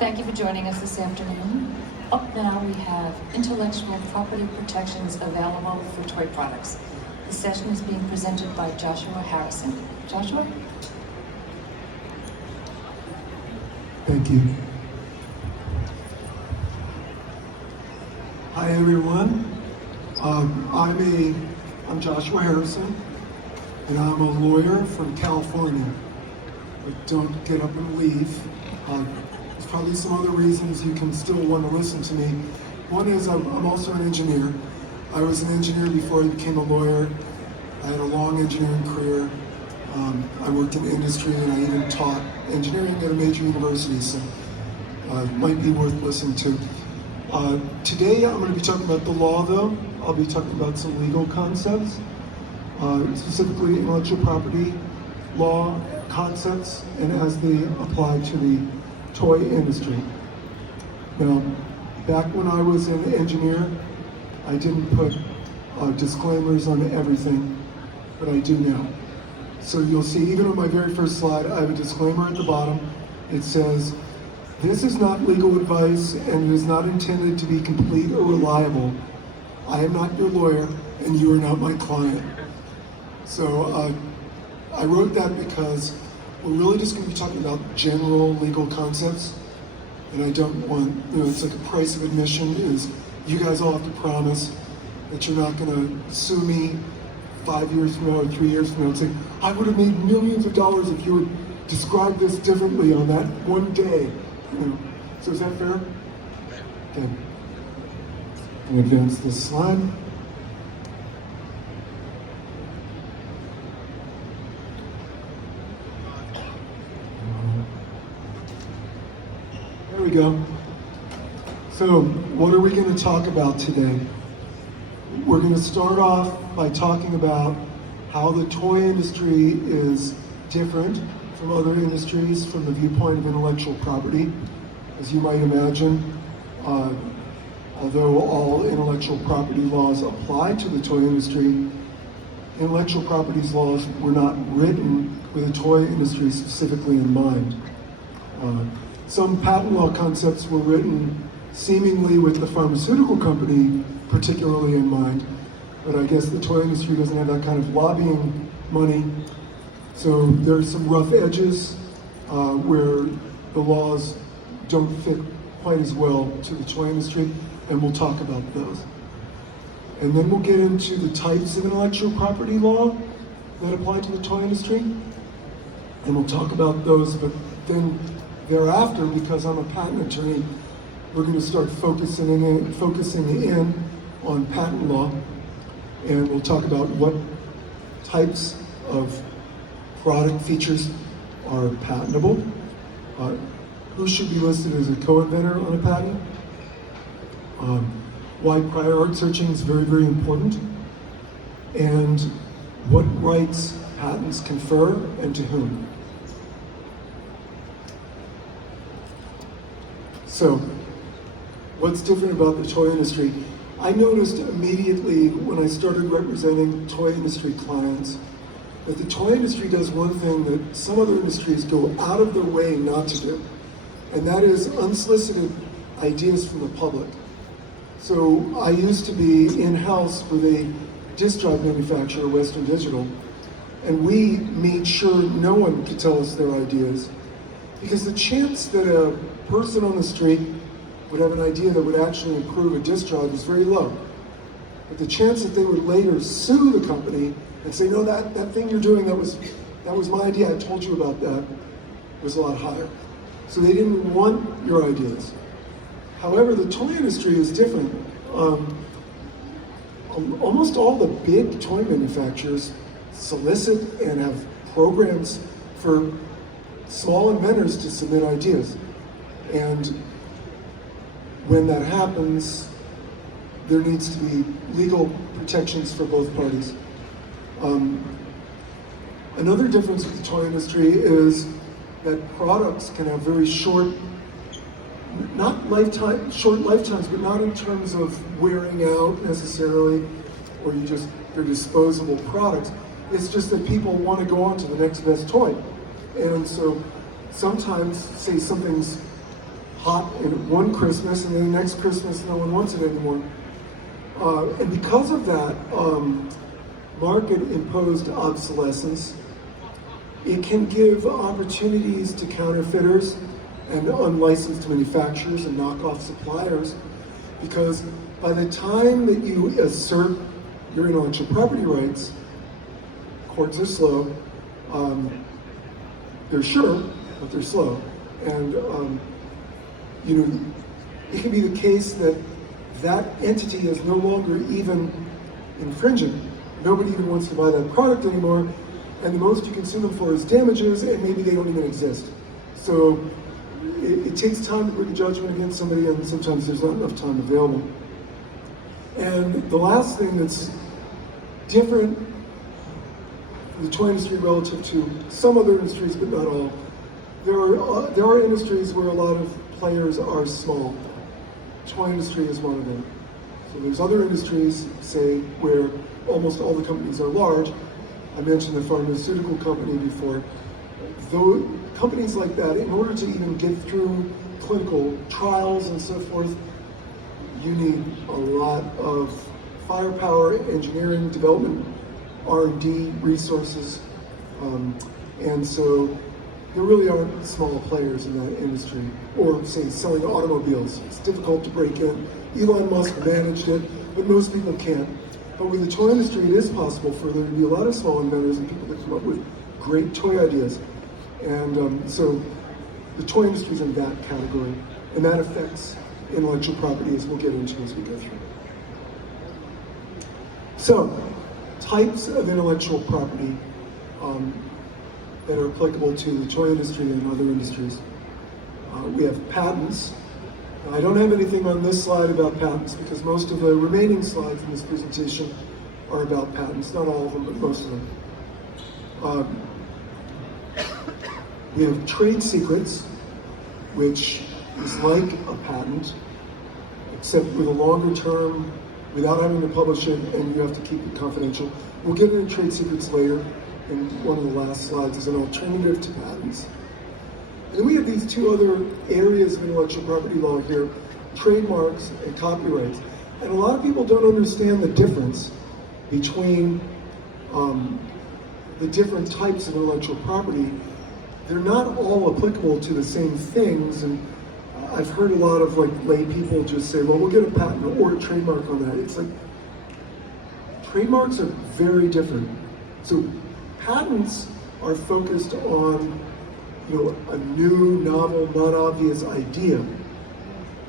Thank you for joining us this afternoon. Up now we have intellectual property protections available for toy products. The session is being presented by Joshua Harrison. Joshua? Thank you. Hi everyone. I'm Joshua Harrison, and I'm a lawyer from California. But don't get up and leave. There's probably some other reasons you can still want to listen to me. One is I'm also an engineer. I was an engineer before I became a lawyer. I had a long engineering career. I worked in industry and I even taught engineering at a major university, so it might be worth listening to. Today I'm going to be talking about the law though. I'll be talking about some legal concepts, specifically intellectual property law concepts and as they apply to the toy industry. Now, back when I was an engineer, I didn't put disclaimers on everything, but I do now. So you'll see, even on my very first slide, I have a disclaimer at the bottom. It says, "This is not legal advice and it is not intended to be complete or reliable. I am not your lawyer and you are not my client." So I wrote that because we're really just going to be talking about general legal concepts, and I don't want, it's like a price of admission is you guys all have to promise that you're not going to sue me 5 years from now or 3 years from now and say, "I would have made millions of dollars if you would describe this differently on that one day." So is that fair? Okay. I'm going to advance this slide. There we go. So, what are we going to talk about today? We're going to start off by talking about how the toy industry is different from other industries from the viewpoint of intellectual property. As you might imagine, although all intellectual property laws apply to the toy industry, intellectual property laws were not written with the toy industry specifically in mind. Some patent law concepts were written seemingly with the pharmaceutical company particularly in mind, but I guess the toy industry doesn't have that kind of lobbying money. So there's some rough edges where the laws don't fit quite as well to the toy industry, and we'll talk about those. And then we'll get into the types of intellectual property law that apply to the toy industry, and we'll talk about those, but then thereafter, because I'm a patent attorney, we're going to start focusing in on patent law, and we'll talk about what types of product features are patentable, who should be listed as a co-inventor on a patent, why prior art searching is very, very important, and what rights patents confer and to whom. So, what's different about the toy industry? I noticed immediately when I started representing toy industry clients that the toy industry does one thing that some other industries go out of their way not to do, and that is unsolicited ideas from the public. So I used to be in-house with a disk drive manufacturer, Western Digital, and we made sure no one could tell us their ideas, because the chance that a person on the street would have an idea that would actually improve a disk drive is very low. But the chance that they would later sue the company and say, "No, that thing you're doing, that was my idea, I told you about that," was a lot higher. So they didn't want your ideas. However, the toy industry is different. Almost all the big toy manufacturers solicit and have programs for small inventors to submit ideas. And when that happens, there needs to be legal protections for both parties. Another difference with the toy industry is that products can have very short lifetimes, but not in terms of wearing out necessarily, or they're disposable products. It's just that people want to go on to the next best toy. And so sometimes, say something's hot in one Christmas, and then the next Christmas no one wants it anymore. And because of that market-imposed obsolescence, it can give opportunities to counterfeiters and unlicensed manufacturers and knockoff suppliers, because by the time that you assert your intellectual property rights, courts are slow. They're sure, but they're slow. And it can be the case that that entity is no longer even infringing. Nobody even wants to buy that product anymore, and the most you can sue them for is damages, and maybe they don't even exist. So it takes time to bring a judgment against somebody, and sometimes there's not enough time available. And the last thing that's different in the toy industry relative to some other industries, but not all, there are industries where a lot of players are small. Toy industry is one of them. So there's other industries, say, where almost all the companies are large. I mentioned the pharmaceutical company before. Though companies like that, in order to even get through clinical trials and so forth, you need a lot of firepower, engineering, development, R&D resources, and so there really aren't small players in that industry. Or say selling automobiles, it's difficult to break in. Elon Musk managed it, but most people can't. But with the toy industry, it is possible for there to be a lot of small inventors and people that come up with great toy ideas. And so the toy industry is in that category, and that affects intellectual property, as we'll get into as we go through. So, types of intellectual property that are applicable to the toy industry and other industries. We have patents. Now, I don't have anything on this slide about patents because most of the remaining slides in this presentation are about patents. Not all of them, but most of them. We have trade secrets, which is like a patent, except with a longer term, without having to publish it, and you have to keep it confidential. We'll get into trade secrets later in one of the last slides as an alternative to patents. And then we have these two other areas of intellectual property law here, trademarks and copyrights. And a lot of people don't understand the difference between the different types of intellectual property. They're not all applicable to the same things, and I've heard a lot of lay people just say, well, we'll get a patent or a trademark on that. It's like, trademarks are very different. So patents are focused on a new, novel, non-obvious idea.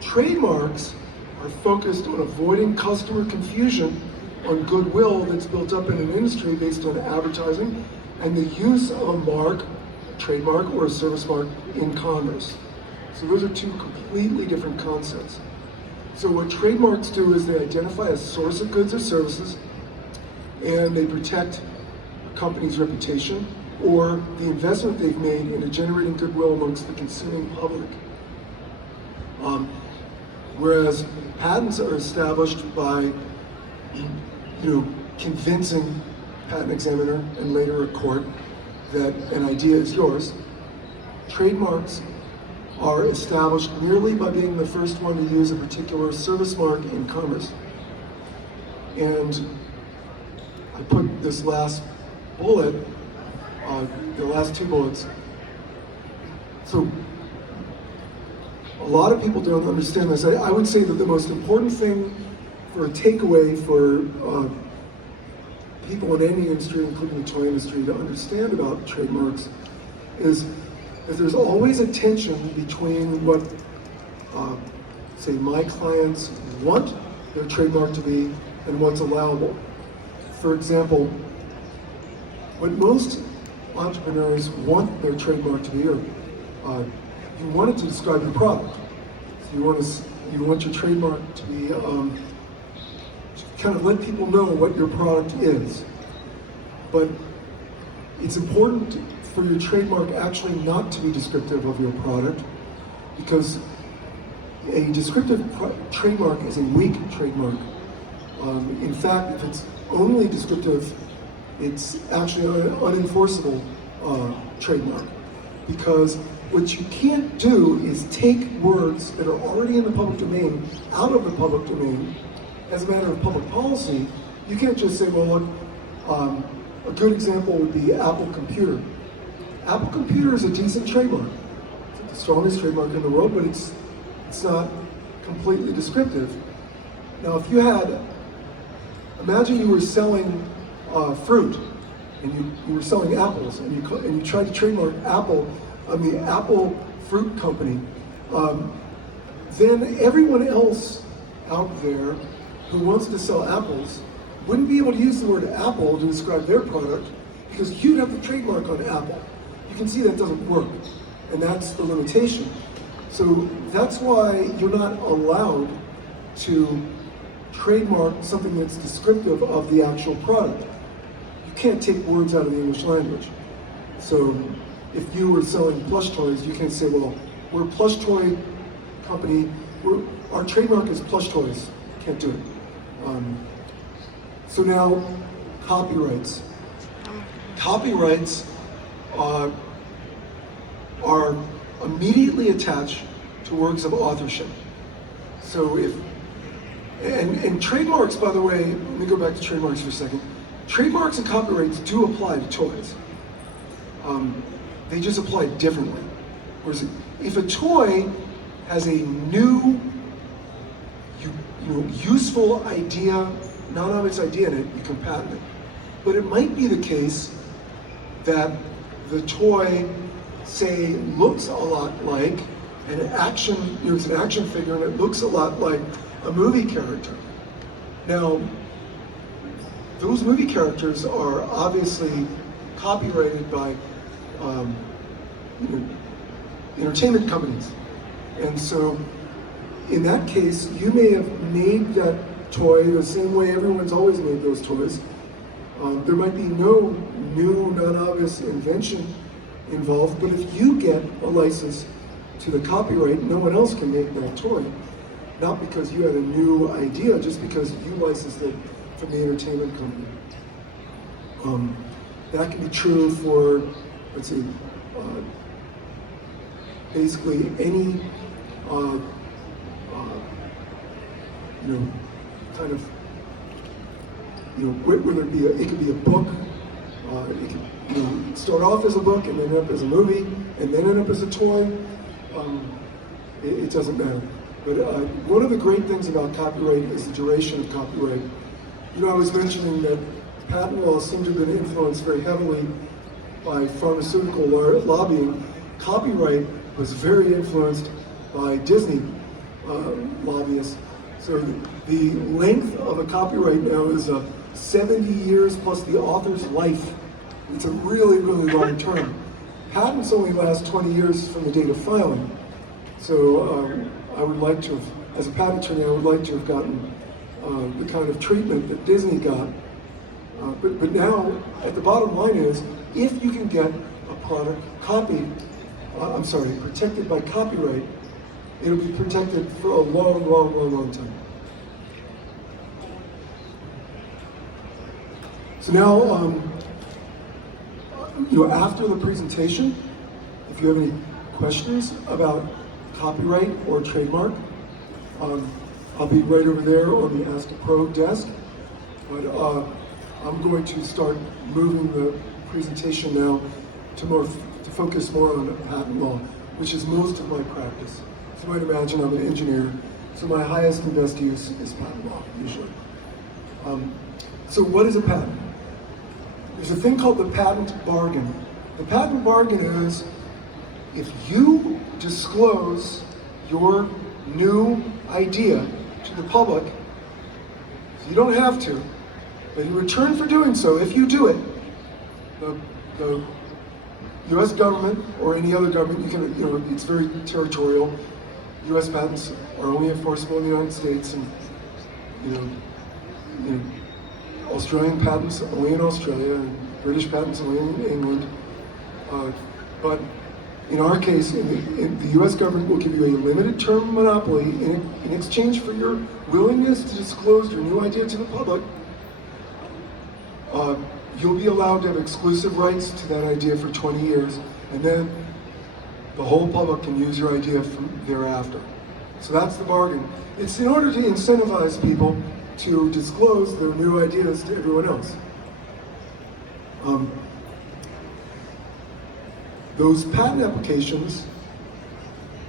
Trademarks are focused on avoiding customer confusion on goodwill that's built up in an industry based on advertising and the use of a mark, trademark, or a service mark in commerce. So those are two completely different concepts. So what trademarks do is they identify a source of goods or services, and they protect a company's reputation or the investment they've made into generating goodwill amongst the consuming public. Whereas patents are established by convincing patent examiner and later a court that an idea is yours. Trademarks are established merely by being the first one to use a particular service mark in commerce. And I put this last bullet, the last two bullets. So a lot of people don't understand this. I would say that the most important thing for a takeaway for people in any industry, including the toy industry, to understand about trademarks is that there's always a tension between what, say, my clients want their trademark to be and what's allowable. For example, what most entrepreneurs want their trademark to be, or you want it to describe your product. So you want your trademark to be to kind of let people know what your product is. But it's important for your trademark actually not to be descriptive of your product, because a descriptive trademark is a weak trademark. In fact, if it's only descriptive, it's actually an unenforceable trademark, because What you can't do is take words that are already in the public domain out of the public domain. As a matter of public policy, you can't just say, well, look, a good example would be Apple Computer. Apple Computer is a decent trademark. It's the strongest trademark in the world, but it's not completely descriptive. Now, if you had, imagine you were selling fruit, and you were selling apples, and you tried to trademark Apple on the Apple Fruit Company, then everyone else out there who wants to sell apples wouldn't be able to use the word apple to describe their product because you'd have the trademark on apple. You can see that doesn't work, and that's the limitation. So that's why you're not allowed to trademark something that's descriptive of the actual product. You can't take words out of the English language. So if you were selling plush toys, you can't say, well, we're a plush toy company, our trademark is plush toys. Can't do it. So now, copyrights. Copyrights are immediately attached to works of authorship. So and trademarks, by the way, let me go back to trademarks for a second. Trademarks and copyrights do apply to toys. They just apply differently. Whereas if a toy has a new, useful idea, not have its idea in it, you can patent it. But it might be the case that the toy, say, looks a lot like an action, it's an action figure and it looks a lot like a movie character. Now, those movie characters are obviously copyrighted by entertainment companies. And so, in that case, you may have made that toy the same way everyone's always made those toys. There might be no new, non-obvious invention involved, but if you get a license to the copyright, no one else can make that toy. Not because you had a new idea, just because you licensed it from the entertainment company. That can be true for, let's see, basically any kind of, whether it could be a book, it could start off as a book and then end up as a movie and then end up as a toy. It doesn't matter. But one of the great things about copyright is the duration of copyright. I was mentioning that patent laws seem to have been influenced very heavily by pharmaceutical lobbying. Copyright was very influenced by Disney lobbyists. So the length of a copyright now is 70 years plus the author's life. It's a really, really long term. Patents only last 20 years from the date of filing. So I would like to have, as a patent attorney, I would like to have gotten the kind of treatment that Disney got. But now, at the bottom line is, if you can get a product protected by copyright, it'll be protected for a long, long, long, long time. So now, after the presentation, if you have any questions about copyright or trademark, I'll be right over there on the Ask a Pro desk. But I'm going to start moving the presentation now to focus more on patent law, which is most of my practice. So you might imagine I'm an engineer, so my highest and best use is patent law, usually. So what is a patent? There's a thing called the patent bargain. The patent bargain is if you disclose your new idea to the public, so you don't have to, but in return for doing so, if you do it, the U.S. government or any other government, it's very territorial. U.S. patents are only enforceable in the United States, and Australian patents only in Australia, and British patents only in England. But in our case, the U.S. government will give you a limited term monopoly in exchange for your willingness to disclose your new idea to the public. You'll be allowed to have exclusive rights to that idea for 20 years, and then The whole public can use your idea from thereafter. So that's the bargain. It's in order to incentivize people to disclose their new ideas to everyone else. Those patent applications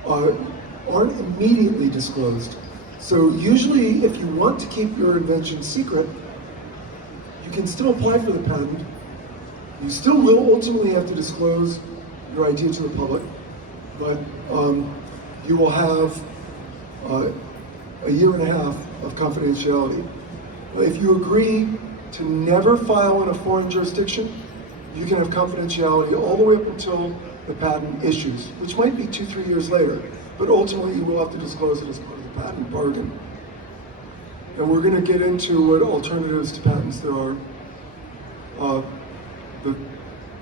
aren't immediately disclosed. So usually, if you want to keep your invention secret, you can still apply for the patent. You still will ultimately have to disclose your idea to the public, but you will have a year and a half of confidentiality. If you agree to never file in a foreign jurisdiction, you can have confidentiality all the way up until the patent issues, which might be 2-3 years later, but ultimately you will have to disclose it as part of the patent bargain. And we're going to get into what alternatives to patents there are. The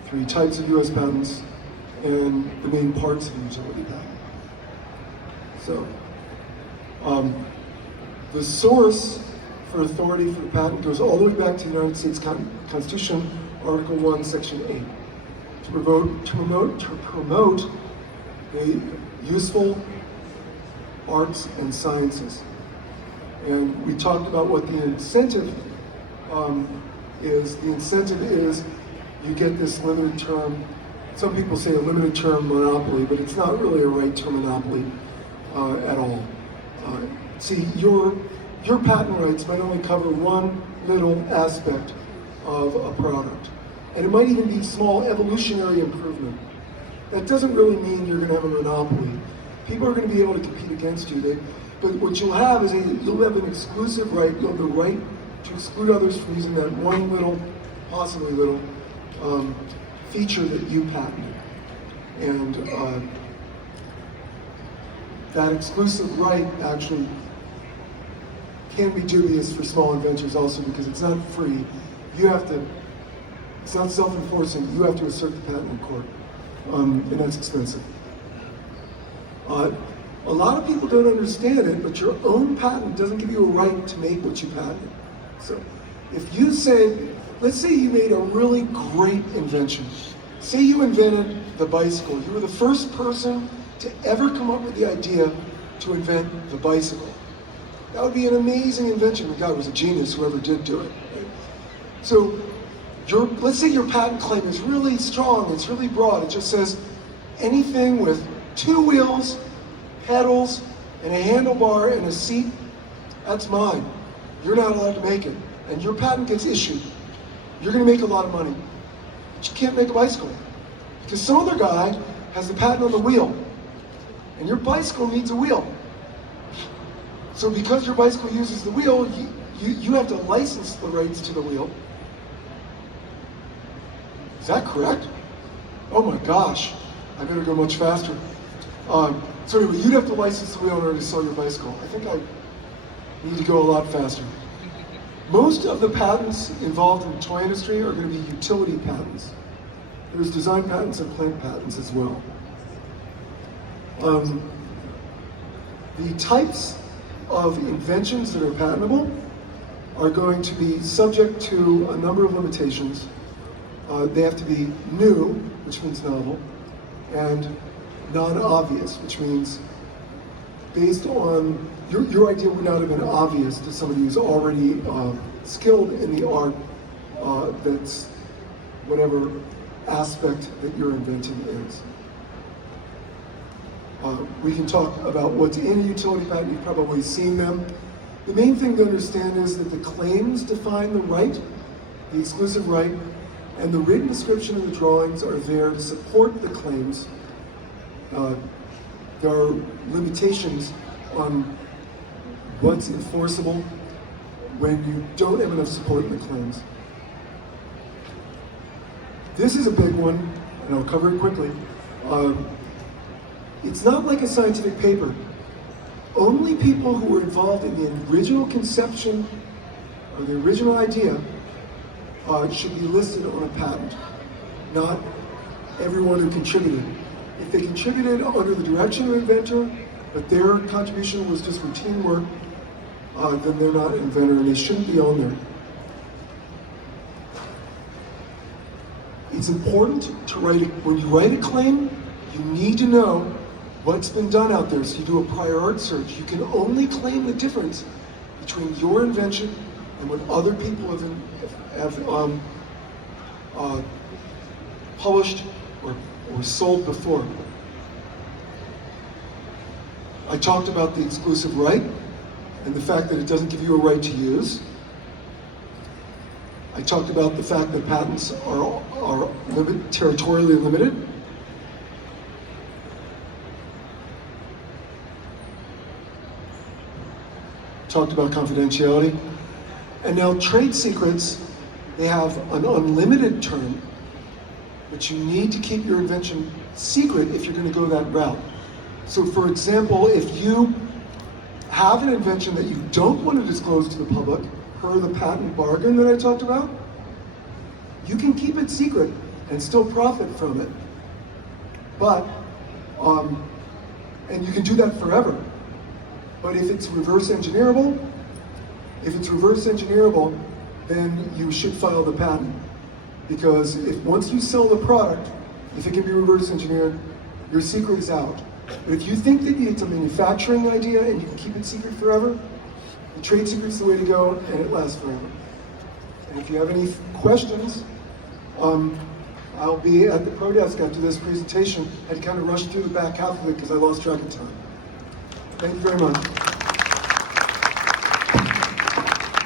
3 types of US patents and the main parts of a utility patent. So, the source for authority for the patent goes all the way back to the United States Constitution, Article 1, Section 8. To promote the useful arts and sciences. And we talked about what the incentive is. The incentive is you get this limited term, some people say a limited term monopoly, but it's not really a right to monopoly at all. See, your patent rights might only cover one little aspect of a product. And it might even be small evolutionary improvement. That doesn't really mean you're going to have a monopoly. People are going to be able to compete against you. But what you'll have is you'll have an exclusive right, you'll have the right to exclude others from using that one little, possibly little, feature that you patented. And that exclusive right actually can be dubious for small inventors also because it's not free. It's not self-enforcing. You have to assert the patent in court, and that's expensive. A lot of people don't understand it, but your own patent doesn't give you a right to make what you patented. So if you say, let's say you made a really great invention. Say you invented the bicycle. You were the first person to ever come up with the idea to invent the bicycle. That would be an amazing invention. God was a genius, whoever did do it. Right? So let's say your patent claim is really strong, it's really broad. It just says anything with 2 wheels, pedals, and a handlebar and a seat, that's mine. You're not allowed to make it. And your patent gets issued. You're going to make a lot of money. But you can't make a bicycle. Because some other guy has the patent on the wheel. And your bicycle needs a wheel. So because your bicycle uses the wheel, you have to license the rights to the wheel. Is that correct? Oh my gosh, I better go much faster. So anyway, you'd have to license the wheel in order to sell your bicycle. I think I need to go a lot faster. Most of the patents involved in the toy industry are going to be utility patents. There's design patents and plant patents as well. The types of inventions that are patentable are going to be subject to a number of limitations. They have to be new, which means novel, and non-obvious, which means based on, your idea would not have been obvious to somebody who's already skilled in the art that's whatever aspect that you're inventing is. We can talk about what's in a utility patent. You've probably seen them. The main thing to understand is that the claims define the right, the exclusive right, and the written description of the drawings are there to support the claims. There are limitations on what's enforceable when you don't have enough support in the claims. This is a big one, and I'll cover it quickly. It's not like a scientific paper. Only people who were involved in the original conception or the original idea should be listed on a patent, not everyone who contributed. If they contributed under the direction of the inventor, but their contribution was just routine work, then they're not an inventor and they shouldn't be on there. It's important to when you write a claim, You need to know what's been done out there. So you do a prior art search. You can only claim the difference between your invention and what other people have published or sold before. I talked about the exclusive right and the fact that it doesn't give you a right to use. I talked about the fact that patents are territorially limited. Talked about confidentiality. And now trade secrets, they have an unlimited term, but you need to keep your invention secret if you're going to go that route. So for example, if you have an invention that you don't want to disclose to the public, per the patent bargain that I talked about, you can keep it secret and still profit from it. But, and you can do that forever. But if it's reverse engineerable, then you should file the patent. Because once you sell the product, if it can be reverse engineered, your secret is out. But if you think that it's a manufacturing idea and you can keep it secret forever, the trade secret's the way to go and it lasts forever. And if you have any questions, I'll be at the pro desk after this presentation. I had to kind of rush through the back half of it because I lost track of time. Thank you very much.